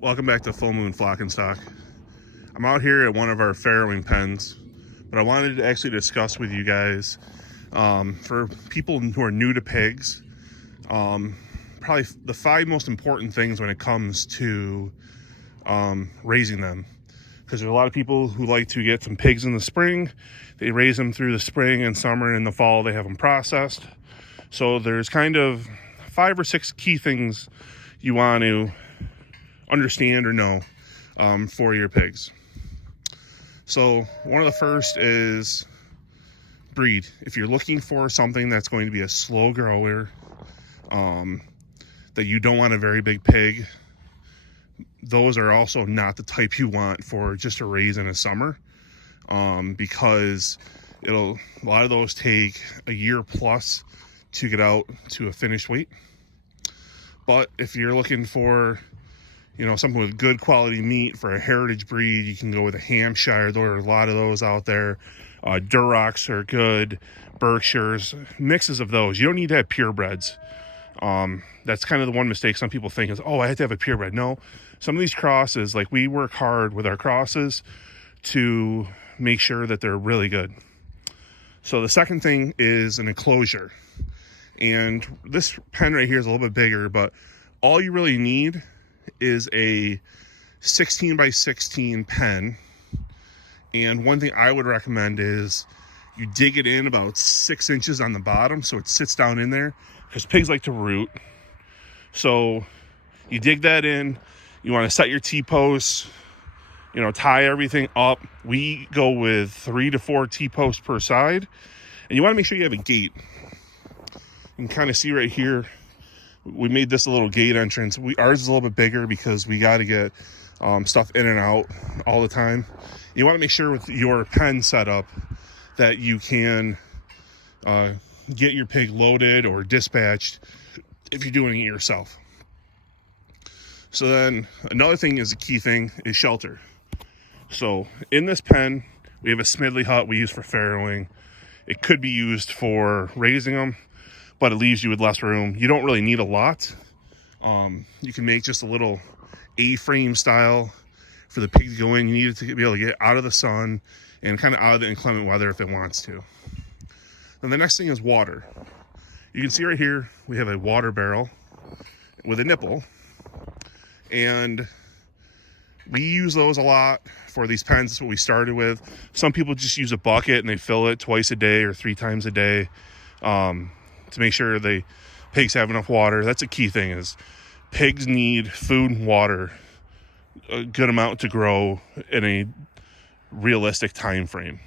Welcome back to Full Moon Flock and Stock. I'm out here at one of our farrowing pens, but I wanted to actually discuss with you guys, for people who are new to pigs, probably the 5 most important things when it comes to raising them. Because there's a lot of people who like to get some pigs in the spring. They raise them through the spring and summer, and in the fall they have them processed. So there's kind of 5 or 6 key things you want to understand or know for your pigs. So one of the first is breed. If you're looking for something that's going to be a slow grower, that you don't want a very big pig, those are also not the type you want for just a raise in the summer, because a lot of those take a year plus to get out to a finished weight. But if you're looking for something with good quality meat for a heritage breed, you can go with a Hampshire. There are a lot of those out there. Durocs are good, Berkshires, mixes of those. You don't need to have purebreds. That's kind of the one mistake some people think is, oh, I have to have a purebred. No, some of these crosses, like, we work hard with our crosses to make sure that they're really good. So the second thing is an enclosure. And this pen right here is a little bit bigger, but all you really need is a 16 by 16 pen. And one thing I would recommend is you dig it in about 6 inches on the bottom so it sits down in there, because pigs like to root. So you dig that in. You want to set your T-posts, tie everything up. We go with 3 to 4 T-posts per side, and you want to make sure you have a gate. You can kind of see right here, we made this a little gate entrance. Ours is a little bit bigger because we got to get stuff in and out all the time. You want to make sure with your pen setup that you can get your pig loaded or dispatched if you're doing it yourself. So then another thing is a key thing is shelter. So in this pen, we have a Smidley hut we use for farrowing. It could be used for raising them, but it leaves you with less room. You don't really need a lot. You can make just a little A-frame style for the pig to go in. You need it to be able to get out of the sun and kind of out of the inclement weather if it wants to. Then the next thing is water. You can see right here, we have a water barrel with a nipple. And we use those a lot for these pens. That's what we started with. Some people just use a bucket and they fill it twice a day or 3 times a day, to make sure pigs have enough water. That's a key thing, is pigs need food and water a good amount to grow in a realistic time frame.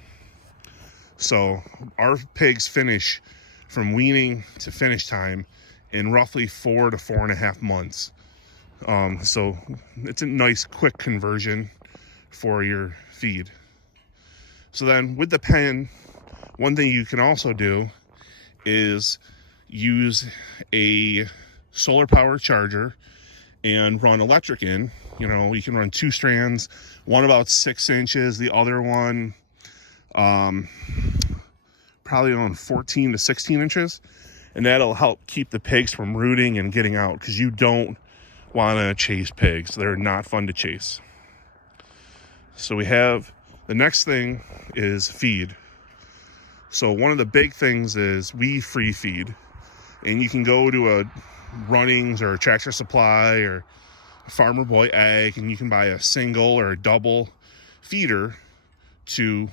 So our pigs finish from weaning to finish time in roughly 4 to 4.5 months. So it's a nice quick conversion for your feed. So then with the pen, one thing you can also do is use a solar power charger and run electric in. You can run 2 strands, one about 6 inches, the other one probably around 14 to 16 inches. And that'll help keep the pigs from rooting and getting out, because you don't want to chase pigs. They're not fun to chase. So we have the next thing is feed. So one of the big things is we free feed, and you can go to a Runnings or a Tractor Supply or a Farmer Boy Egg, and you can buy a single or a double feeder to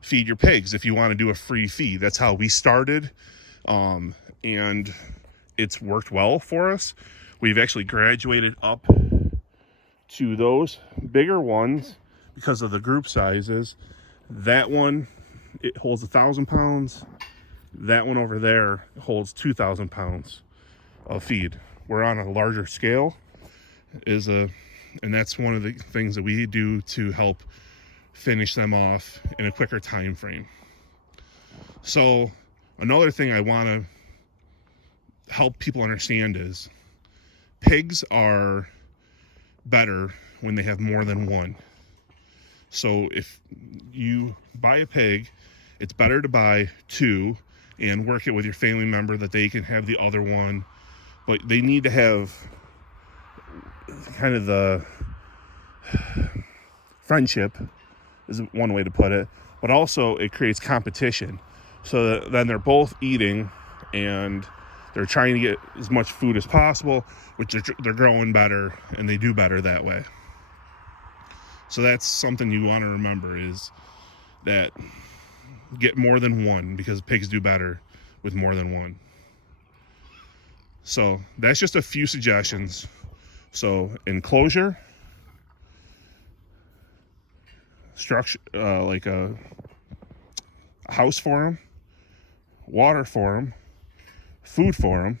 feed your pigs if you want to do a free feed. That's how we started, and it's worked well for us. We've actually graduated up to those bigger ones because of the group sizes. That one, it holds 1,000 pounds. That one over there holds 2,000 pounds of feed. We're on a larger scale, and that's one of the things that we do to help finish them off in a quicker time frame. So another thing I want to help people understand is pigs are better when they have more than one. So if you buy a pig, it's better to buy 2 and work it with your family member that they can have the other one. But they need to have kind of the friendship is one way to put it, but also it creates competition. So that then they're both eating and they're trying to get as much food as possible, which they're growing better and they do better that way. So that's something you want to remember, is that get more than one, because pigs do better with more than one. So that's just a few suggestions. So enclosure, structure, like a house for them, water for them, food for them,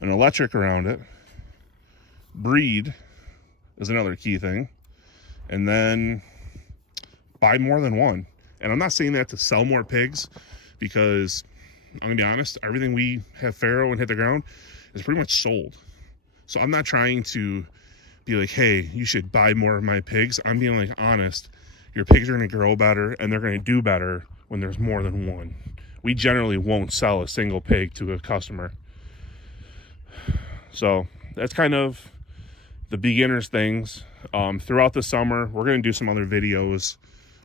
an electric around it, breed is another key thing, and then buy more than one. And I'm not saying that to sell more pigs, because I'm gonna be honest, everything we have farrow and hit the ground is pretty much sold. So I'm not trying to be like, hey, you should buy more of my pigs. I'm being like honest. Your pigs are gonna grow better and they're gonna do better when there's more than one. We generally won't sell a single pig to a customer. So that's kind of the beginner's things. Throughout the summer, we're gonna do some other videos.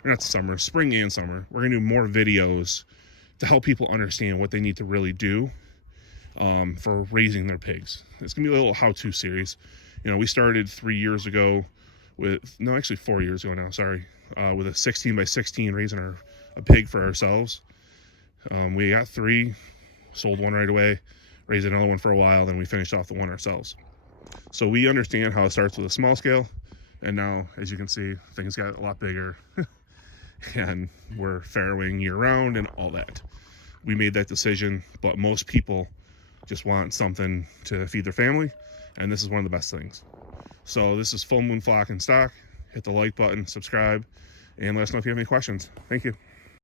Or not the summer, spring and summer. We're gonna do more videos to help people understand what they need to really do for raising their pigs. It's gonna be a little how-to series. You know, we started 3 years ago with, no, actually 4 years ago now, sorry, with a 16 by 16 raising a pig for ourselves. We got 3, sold one right away, raised another one for a while, then we finished off the one ourselves. So we understand how it starts with a small scale, and now, as you can see, things got a lot bigger, and we're farrowing year round and all that. We made that decision, but most people just want something to feed their family, and this is one of the best things. So this is Full Moon Flock and Stock. Hit the like button, subscribe, and let us know if you have any questions. Thank you.